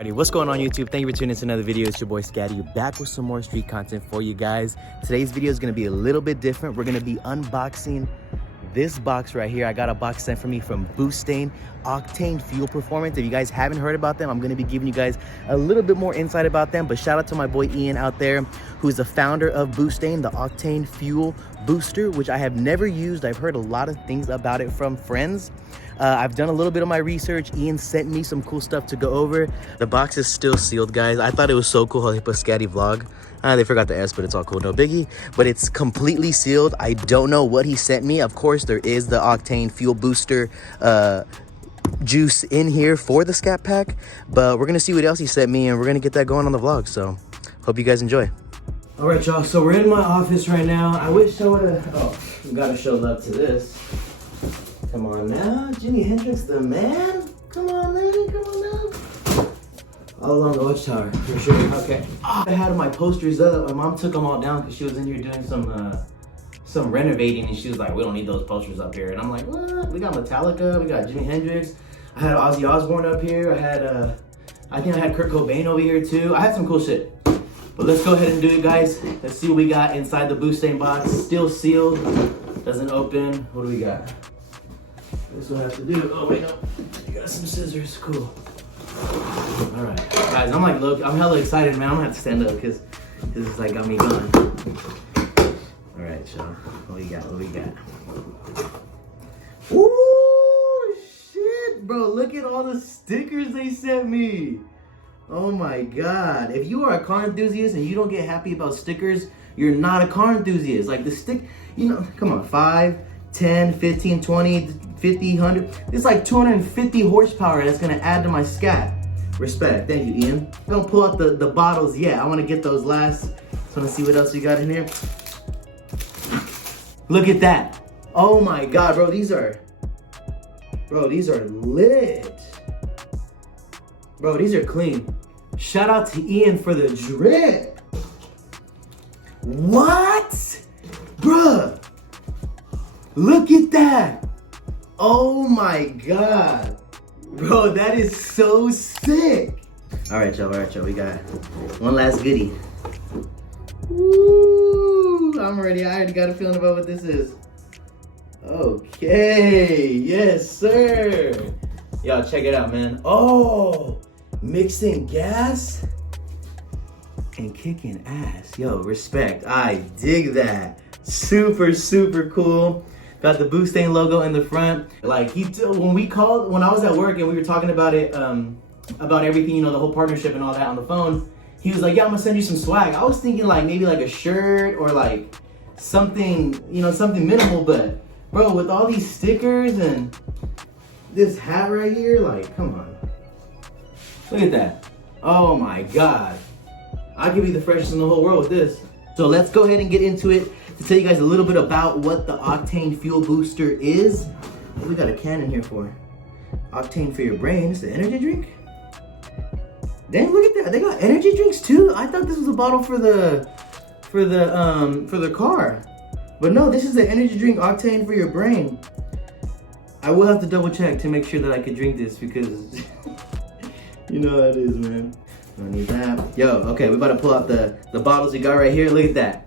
Alrighty, what's going on YouTube? Thank you for tuning in to another video. It's your boy Scatty, back with some more street content for you guys. Today's video is going to be a little bit different. We're going to be unboxing this box right here. I got a box sent for me from BOOSTane Octane Fuel Performance. If you guys haven't heard about them, I'm going to be giving you guys a little bit more insight about them. But shout out to my boy Ian out there, who is the founder of BOOSTane, the Octane Fuel Booster, which I have never used. I've heard a lot of things about it from friends. I've done a little bit of my research. Ian sent me some cool stuff to go over. The box is still sealed, guys. I thought it was so cool how they put ScattyVlog. They forgot the S, but it's all cool, no biggie. But it's completely sealed. I don't know what he sent me. Of course, there is the Octane Fuel Booster juice in here for the Scat Pack. But we're gonna see what else he sent me, and we're gonna get that going on the vlog. So, hope you guys enjoy. All right, y'all. So we're in my office right now. I wish I would've. Oh, we gotta show love to this. Come on now, Jimi Hendrix the man. Come on, man, come on now. All along the watchtower, for sure. Okay. I had my posters up. My mom took them all down because she was in here doing some renovating, and she was like, "We don't need those posters up here." And I'm like, "What? We got Metallica, we got Jimi Hendrix. I had Ozzy Osbourne up here. I think I had Kurt Cobain over here too. I had some cool shit." But let's go ahead and do it, guys. Let's see what we got inside the BOOSTane box. Still sealed, doesn't open. What do we got? This will have to do. Oh wait, no. You got some scissors. Cool. All right, guys. I'm hella excited, man. I'm gonna have to stand up because this is like got me going. All right, y'all. What we got? What we got? Ooh, shit, bro! Look at all the stickers they sent me. Oh my god! If you are a car enthusiast and you don't get happy about stickers, you're not a car enthusiast. Like the stick, you know. Come on, 5, 10, 15, 20. 50, 100, it's like 250 horsepower that's gonna add to my Scat. Respect, thank you, Ian. I don't pull out the bottles yet. I wanna get those last. Just wanna see what else we got in here. Look at that. Oh my God, bro, these are lit. Bro, these are clean. Shout out to Ian for the drip. What? Bruh, look at that. Oh my God. Bro, that is so sick. All right, y'all, we got one last goodie. Woo, I'm ready. I already got a feeling about what this is. Okay, yes, sir. Y'all, check it out, man. Oh, mixing gas and kicking ass. Yo, respect. I dig that. Super, super cool. Got the BOOSTane logo in the front. Like when I was at work and we were talking about it, about everything, you know, the whole partnership and all that on the phone, he was like, "Yeah, I'm gonna send you some swag." I was thinking like maybe like a shirt or like something, you know, something minimal. But bro, with all these stickers and this hat right here, like, come on, look at that. Oh my God, I could be the freshest in the whole world with this. So let's go ahead and get into it. To tell you guys a little bit about what the Octane Fuel Booster is. What we got a can in here for? Octane for your brain. It's an energy drink? Dang, look at that. They got energy drinks too? I thought this was a bottle for the car. But no, this is the energy drink Octane for your brain. I will have to double check to make sure that I can drink this because you know how it is, man. Don't need that. Yo, okay, we about to pull out the bottles we got right here. Look at that.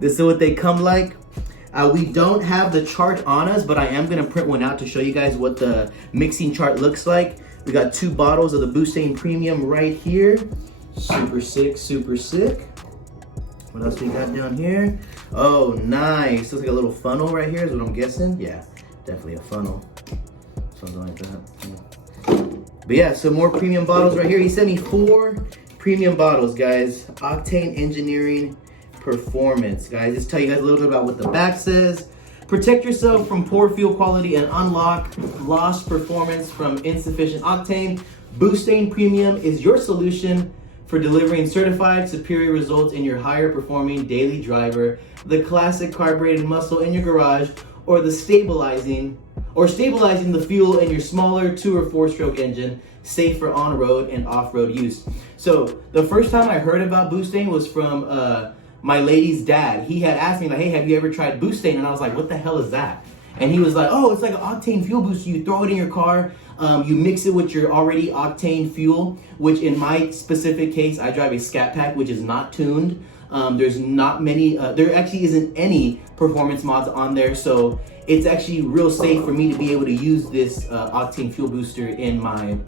This is what they come like. We don't have the chart on us, but I am gonna print one out to show you guys what the mixing chart looks like. We got 2 bottles of the BOOSTane Premium right here. Super sick, super sick. What else we got down here? Oh, nice. Looks like a little funnel right here is what I'm guessing. Yeah, definitely a funnel. Something like that. Yeah. But yeah, some more premium bottles right here. He sent me 4 premium bottles, guys. Octane Engineering Performance, guys. Let's tell you guys a little bit about what the back says. Protect yourself from poor fuel quality and unlock lost performance from insufficient octane. BOOSTane Premium is your solution for delivering certified superior results in your higher performing daily driver, the classic carbureted muscle in your garage, or stabilizing the fuel in your smaller 2 or 4 stroke engine, safe for on-road and off-road use. So the first time I heard about BOOSTane was from my lady's dad. He had asked me like, "Hey, have you ever tried BOOSTane?" And I was like, "What the hell is that?" And he was like, "Oh, it's like an octane fuel booster. You throw it in your car. You mix it with your already octane fuel, which in my specific case, I drive a Scat Pack, which is not tuned. There's not many, there actually isn't any performance mods on there, so it's actually real safe for me to be able to use this octane fuel booster in my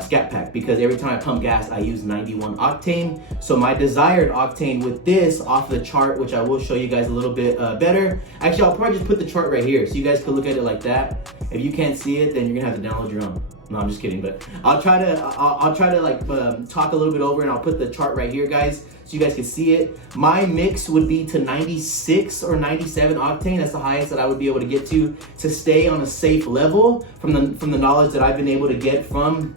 Scat Pack, because every time I pump gas I use 91 octane. So my desired octane with this off the chart, which I will show you guys a little bit better. Actually, I'll probably just put the chart right here so you guys can look at it like that. If you can't see it, then you're gonna have to download your own. No, I'm just kidding, but I'll try to like talk a little bit over, and I'll put the chart right here, guys, so you guys can see it. My mix would be to 96 or 97 octane. That's the highest that I would be able to get to stay on a safe level from the knowledge that I've been able to get from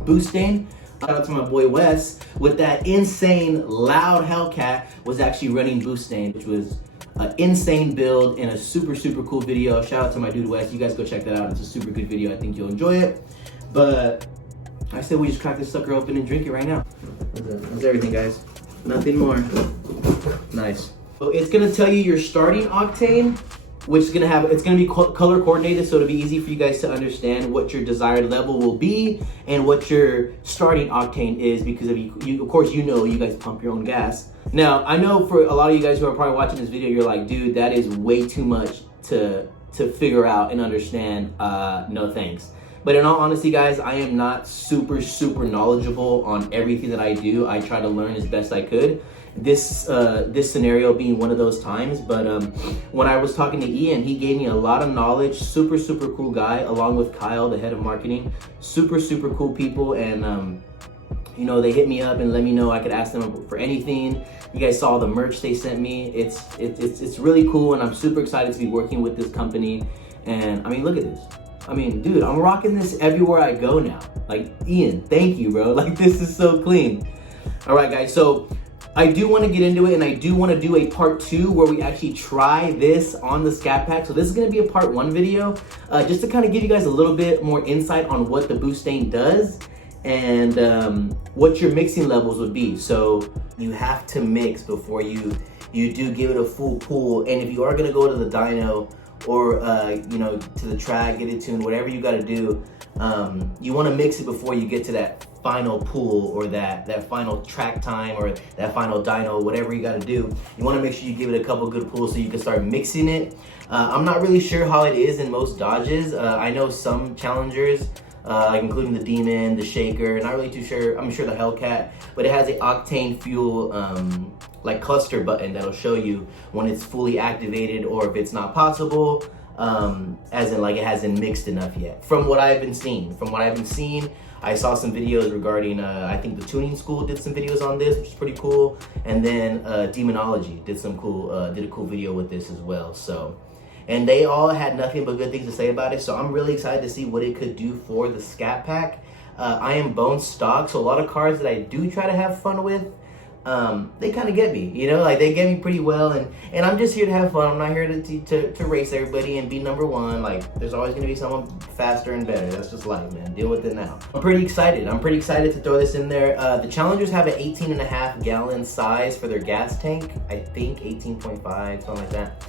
BOOSTane. Shout out to my boy Wes with that insane loud Hellcat was actually running BOOSTane, which was an insane build and a super cool video. Shout out to my dude Wes. You guys go check that out. It's a super good video. I think you'll enjoy it. But I said we just crack this sucker open and drink it right now. That's everything, guys. Nothing more. Nice. So it's gonna tell you your starting octane, which is it's gonna be color coordinated, so it'll be easy for you guys to understand what your desired level will be and what your starting octane is, because of you of course, you know, you guys pump your own gas. Now, I know for a lot of you guys who are probably watching this video, you're like, dude, that is way too much to figure out and understand. No thanks. But in all honesty, guys, I am not super knowledgeable on everything that I do. I try to learn as best I could. This scenario being one of those times. But when I was talking to Ian, he gave me a lot of knowledge. Super cool guy, along with Kyle, the head of marketing. Super cool people, and you know, they hit me up and let me know I could ask them for anything. You guys saw the merch they sent me. It's really cool, and I'm super excited to be working with this company. And I mean, look at this. I mean, dude, I'm rocking this everywhere I go now. Like, Ian, thank you, bro. Like, this is so clean. All right, guys, so I do want to get into it, and I do want to do a part 2 where we actually try this on the Scat Pack. So this is going to be a part 1 video, just to kind of give you guys a little bit more insight on what the BOOSTane does and what your mixing levels would be. So you have to mix before you do give it a full pull. And if you are going to go to the dyno, or you know, to the track, get it tuned, whatever you got to do, you want to mix it before you get to that final pull, or that final track time, or that final dyno, whatever you got to do. You want to make sure you give it a couple good pulls so you can start mixing it. I'm not really sure how it is in most Dodges. I know some Challengers, like including the Demon, the Shaker, not really too sure. I'm sure the Hellcat, but it has a octane fuel like cluster button that'll show you when it's fully activated, or if it's not possible, as in like it hasn't mixed enough yet. From what I've been seeing, I saw some videos regarding, I think the Tuning School did some videos on this, which is pretty cool. And then Demonology did a cool video with this as well. So, and they all had nothing but good things to say about it. So I'm really excited to see what it could do for the Scat Pack. I am bone stock, so a lot of cars that I do try to have fun with, they kind of get me, you know, like they get me pretty well, and I'm just here to have fun. I'm not here to race everybody and be number one. Like, there's always going to be someone faster and better. That's just life, man. Deal with it now. I'm pretty excited to throw this in there. The Challengers have an 18.5 gallon size for their gas tank. I think 18.5, something like that.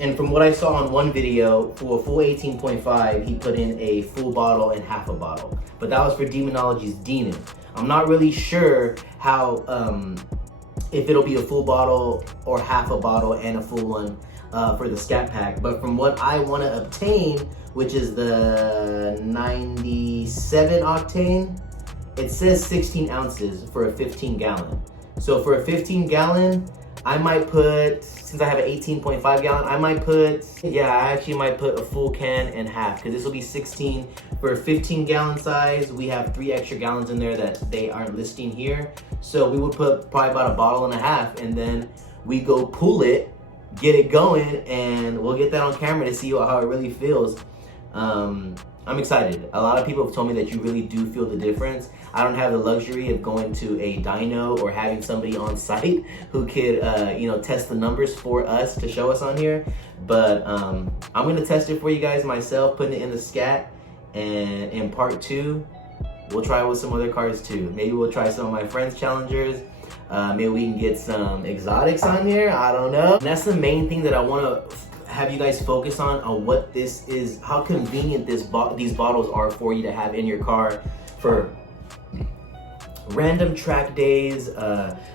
And from what I saw on one video, for a full 18.5, he put in a full bottle and half a bottle. But that was for Demonology's Demon. I'm not really sure how, if it'll be a full bottle or half a bottle and a full one for the Scat Pack. But from what I want to obtain, which is the 97 octane, it says 16 ounces for a 15 gallon. So for a 15 gallon, I might put, since I have an 18.5 gallon, I actually might put a full can and half, because this will be 16. For a 15 gallon size, we have 3 extra gallons in there that they aren't listing here. So we would put probably about a bottle and a half, and then we go pull it, get it going, and we'll get that on camera to see how it really feels. I'm excited. A lot of people have told me that you really do feel the difference. I don't have the luxury of going to a dyno or having somebody on site who could, you know, test the numbers for us to show us on here. But I'm gonna test it for you guys myself, putting it in the Scat. And in part 2, we'll try it with some other cars too. Maybe we'll try some of my friends' Challengers. Maybe we can get some exotics on here. I don't know. And that's the main thing that I want to have you guys focus on what this is, how convenient these bottles are for you to have in your car for random track days.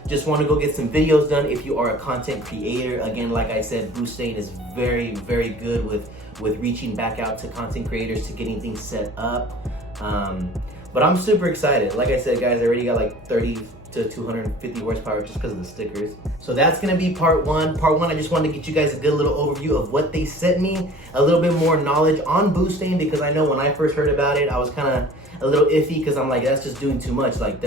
Just want to go get some videos done if you are a content creator. Again, like I said, BOOSTane is very, very good with reaching back out to content creators to getting things set up. But I'm super excited. Like I said, guys, I already got like 30 to 250 horsepower just because of the stickers. So that's gonna be part one. Part one, I just wanted to get you guys a good little overview of what they sent me, a little bit more knowledge on BOOSTane, because I know when I first heard about it, I was kind of a little iffy because I'm like, that's just doing too much. Like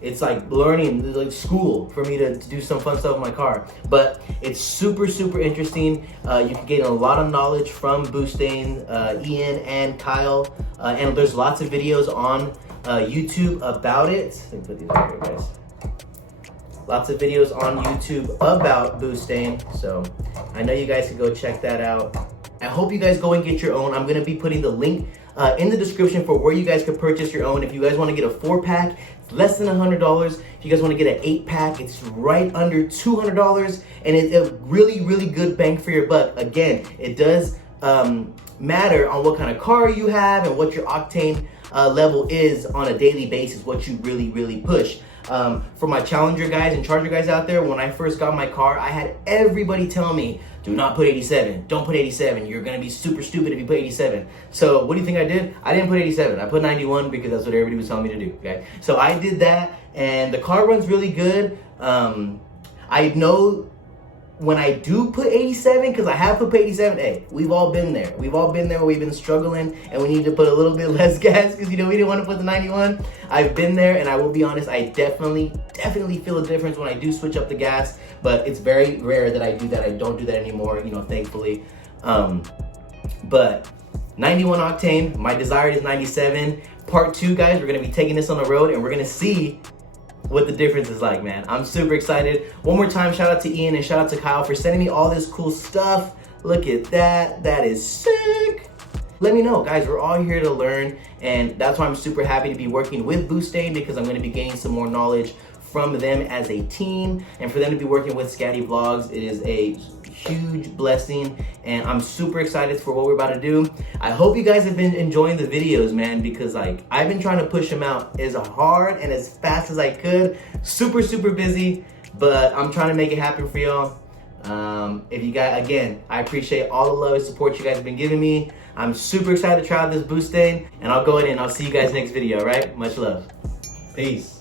it's like learning, like school for me to do some fun stuff with my car. But it's super, super interesting. You can gain a lot of knowledge from BOOSTane, Ian and Kyle. And there's lots of videos on YouTube about it. Let me put these right here, guys. Lots of videos on YouTube about BOOSTane. So I know you guys can go check that out. I hope you guys go and get your own. I'm gonna be putting the link in the description for where you guys can purchase your own. If you guys wanna get a 4-pack, it's less than $100. If you guys wanna get an 8-pack, it's right under $200. And it's a really, really good bang for your buck. Again, it does matter on what kind of car you have and what your octane level is on a daily basis, what you really, really push. For my Challenger guys and Charger guys out there, when I first got my car, I had everybody tell me, do not put 87, don't put 87, you're gonna be super stupid if you put 87. So what do you think I did? I didn't put 87, I put 91 because that's what everybody was telling me to do, okay? So I did that, and the car runs really good. I know when I do put 87, because I have put 87, hey, we've all been there. We've all been there where we've been struggling and we need to put a little bit less gas because, you know, we didn't want to put the 91. I've been there, and I will be honest, I definitely feel a difference when I do switch up the gas, but it's very rare that I do that. I don't do that anymore, you know, thankfully. But 91 octane, my desired is 97. Part 2, guys, we're going to be taking this on the road and we're going to see what the difference is like, man. I'm super excited. One more time, shout out to Ian and shout out to Kyle for sending me all this cool stuff. Look at that. That is sick. Let me know, guys. We're all here to learn, and that's why I'm super happy to be working with BOOSTane, because I'm going to be gaining some more knowledge from them as a team, and for them to be working with ScattyVlogs, it is a huge blessing, and I'm super excited for what we're about to do. I hope you guys have been enjoying the videos, man, because like I've been trying to push them out as hard and as fast as I could. Super, super busy, but I'm trying to make it happen for y'all. If you guys, again, I appreciate all the love and support you guys have been giving me. I'm super excited to try out this BOOSTane, and I'll go ahead and I'll see you guys next video, all right? Much love. Peace.